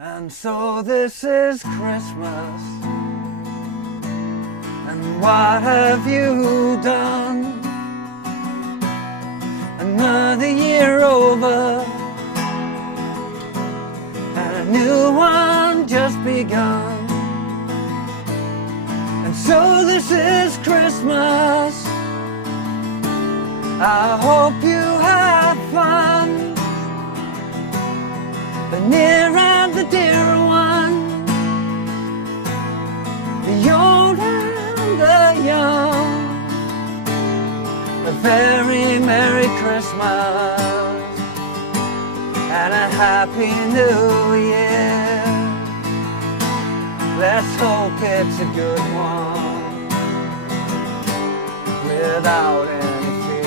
And so this is Christmas, and what have you done? Another year over, and a new one just begun. And so this is Christmas, I hope you have fun. The near and the dear one, the old and the young, a very Merry Christmas and a Happy New Year. Let's hope it's a good one without any fear.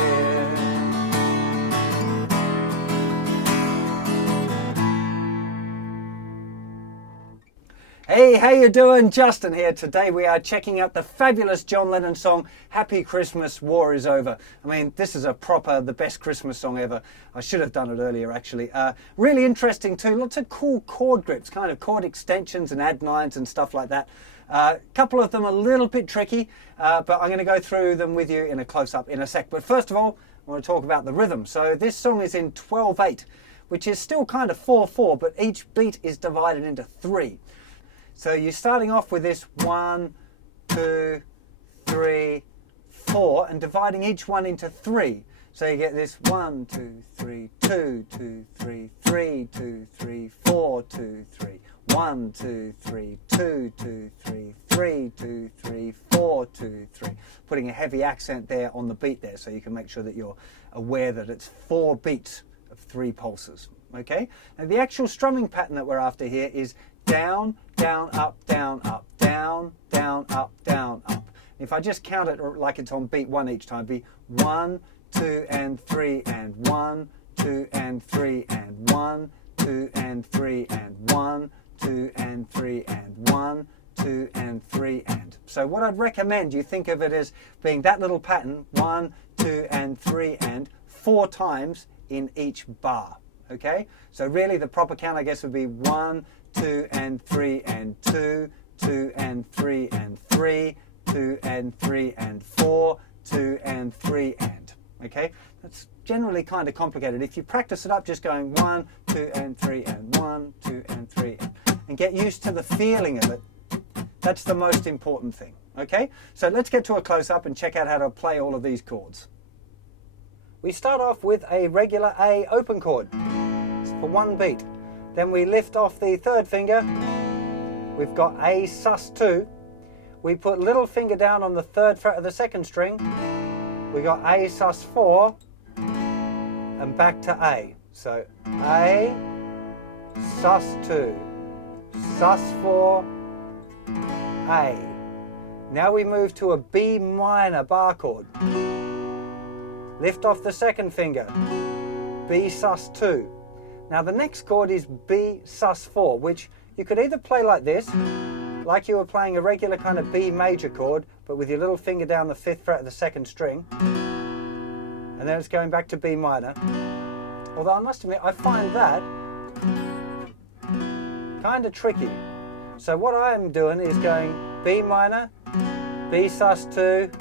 Hey, how you doing? Justin here. Today we are checking out the fabulous John Lennon song, Happy Christmas, War is Over. I mean, this is the best Christmas song ever. I should have done it earlier, actually. Really interesting too. Lots of cool chord grips, kind of chord extensions and add nines and stuff like that. A couple of them a little bit tricky, but I'm going to go through them with you in a close-up in a sec. But first of all, I want to talk about the rhythm. So this song is in 12/8, which is still kind of 4/4, but each beat is divided into 3. So you're starting off with this 1, 2, 3, 4, and dividing each one into 3. So you get this 1, 2, 3, 2, 2, 3, 3, 2, 3, 4, 2, 3, 1, 2, 3, 2, 2, 3, 3, 2, 3, 4, 2, 3. Putting a heavy accent there on the beat there, so you can make sure that you're aware that it's 4 beats of 3 pulses. Okay? Now the actual strumming pattern that we're after here is down, down, up, down, up, down, down, up, down, up. If I just count it like it's on beat 1 each time, it'd be 1, 2, and 3, and 1, 2, and 3, and 1, 2, and 3, and 1, 2, and 3, and 1, 2, and 3, and. So what I'd recommend you think of it as being that little pattern, 1, 2, and 3, and 4 times in each bar. Okay? So really the proper count, I guess, would be 1, 2, and 3, and 2, 2, and 3, and 3, 2, and 3, and 4, 2, and 3, and. Okay? That's generally kind of complicated. If you practice it up, just going 1, 2, and 3, and 1, 2, and 3, and get used to the feeling of it. That's the most important thing. Okay? So let's get to a close-up and check out how to play all of these chords. We start off with a regular A open chord. It's for 1 beat. Then we lift off the 3rd finger. We've got A sus2. We put little finger down on the 3rd fret of the 2nd string. We got A sus4 and back to A. So A sus2, sus4, A. Now we move to a B minor bar chord. Lift off the 2nd finger, B sus2. Now the next chord is B sus4, which you could either play like this, like you were playing a regular kind of B major chord, but with your little finger down the 5th fret of the 2nd string, and then it's going back to B minor. Although I must admit, I find that kind of tricky. So what I'm doing is going B minor, B sus2.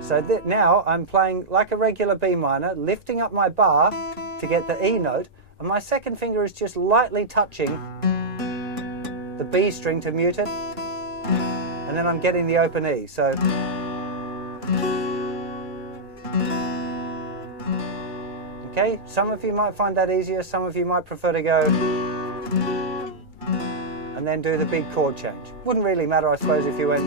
So now I'm playing like a regular B minor, lifting up my bar to get the E note, and my 2nd finger is just lightly touching the B string to mute it, and then I'm getting the open E. So okay, some of you might find that easier, some of you might prefer to go and then do the big chord change. Wouldn't really matter, I suppose, if you went,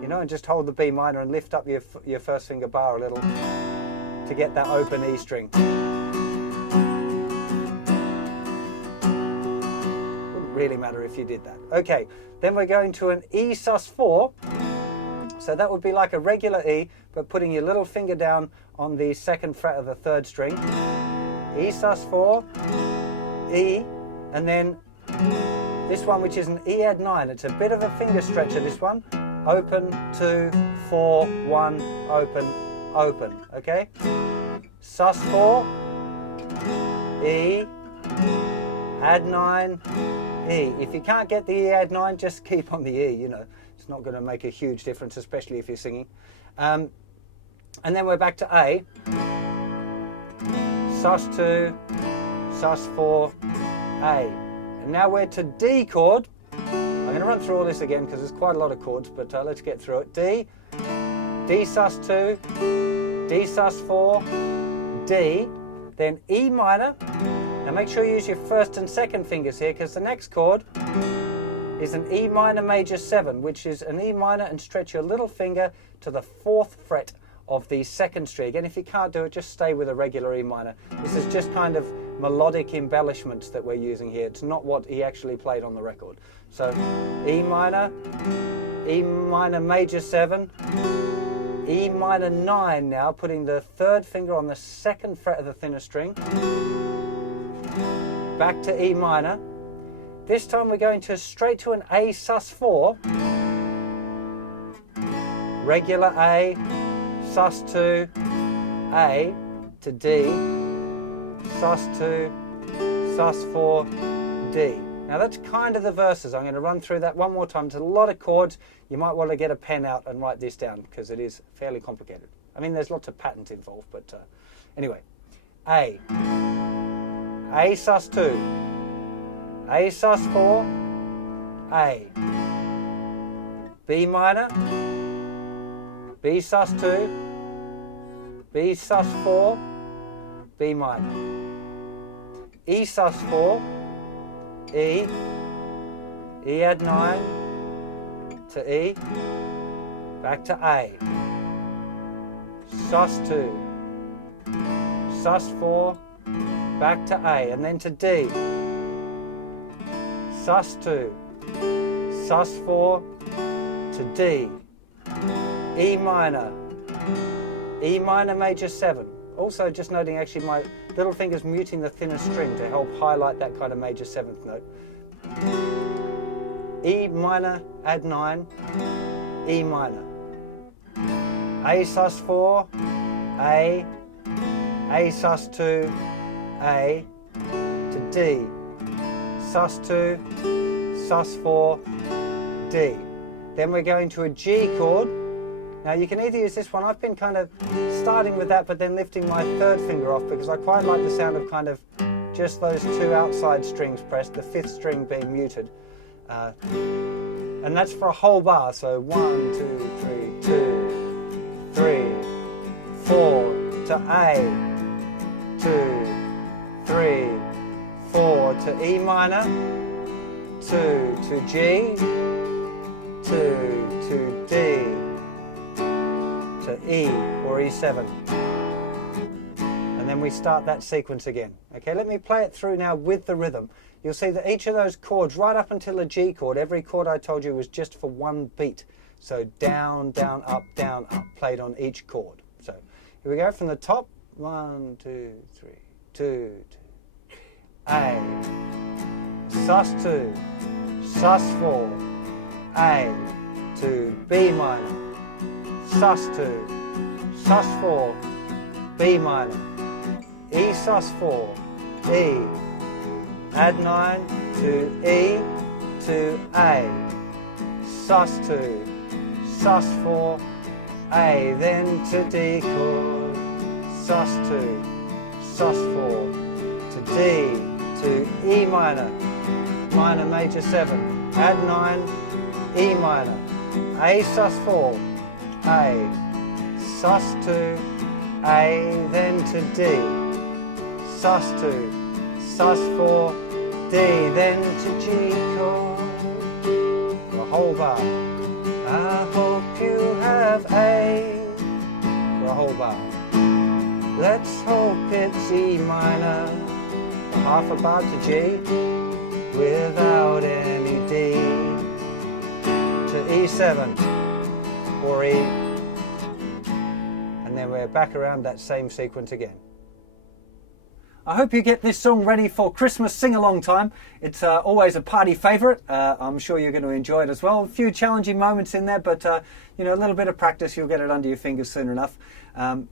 you know, and just hold the B minor and lift up your 1st finger bar a little to get that open E string. Wouldn't really matter if you did that. Okay, then we're going to an E sus4. So that would be like a regular E, but putting your little finger down on the 2nd fret of the 3rd string. E sus4, E, and then this one, which is an E add 9. It's a bit of a finger stretcher, this one. Open, 2, 4, 1, open, open. Okay? Sus4, E, add 9, E. If you can't get the E add 9, just keep on the E, you know. It's not going to make a huge difference, especially if you're singing. And then we're back to A. sus2, sus4, A. And now we're to D chord. I'm going to run through all this again because there's quite a lot of chords, but let's get through it. D, D sus2, D sus4, D, then E minor. Now make sure you use your first and second fingers here because the next chord is an E minor major 7, which is an E minor, and stretch your little finger to the 4th fret of the 2nd string. Again, if you can't do it, just stay with a regular E minor. This is just kind of melodic embellishments that we're using here. It's not what he actually played on the record. So E minor major 7, E minor 9 now, putting the 3rd finger on the 2nd fret of the thinner string. Back to E minor. This time we're going to straight to an A sus4, regular A, sus2, A to D, sus2, sus4, D. Now that's kind of the verses. I'm going to run through that one more time. There's a lot of chords. You might want to get a pen out and write this down because it is fairly complicated. I mean, there's lots of patterns involved, but anyway. A sus2, A sus4, A, B minor, B sus2, B sus4, B minor, E sus4, E, E add 9 to E, back to A, sus2, sus4, back to A, and then to D, sus2, sus4 to D, E minor major 7. Also just noting actually my little finger's muting the thinner string to help highlight that kind of major 7th note. E minor add 9, E minor, A sus4, A sus2, A to D, sus2, sus4, D. Then we're going to a G chord. Now you can either use this one. I've been kind of starting with that but then lifting my 3rd finger off because I quite like the sound of kind of just those 2 outside strings pressed, the 5th string being muted. And that's for a whole bar, so 1, 2, 3, 2, 3, 4 to A, 2, 3, 4 to E minor, 2 to G, 2 to D, to E or E7. And then we start that sequence again. Okay, let me play it through now with the rhythm. You'll see that each of those chords, right up until the G chord, every chord I told you was just for one beat. So down, down, up, played on each chord. So here we go from the top. 1, 2, 3, 2, 2. A, sus2, sus4, A to B minor, sus2, sus4, B minor, E sus4, E, add 9 to E to A, sus2, sus4, A, then to D chord, sus2, sus4, to D, to E minor, minor major 7, add 9, E minor, A sus4, A, sus2, A, then to D, sus2, sus4, D, then to G chord, the whole bar. I hope you have A, for a whole bar. Let's hope it's E minor, for half a bar to G, without any D, to E7, or E, and then we're back around that same sequence again. I hope you get this song ready for Christmas sing-along time. It's always a party favourite. I'm sure you're going to enjoy it as well. A few challenging moments in there, but you know, a little bit of practice, you'll get it under your fingers soon enough.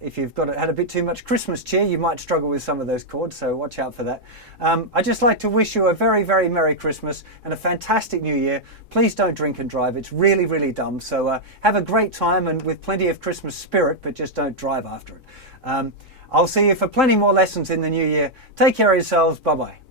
If you've had a bit too much Christmas cheer, you might struggle with some of those chords, so watch out for that. I'd just like to wish you a very, very Merry Christmas and a fantastic New Year. Please don't drink and drive. It's really, really dumb. So have a great time and with plenty of Christmas spirit, but just don't drive after it. I'll see you for plenty more lessons in the new year. Take care of yourselves. Bye-bye.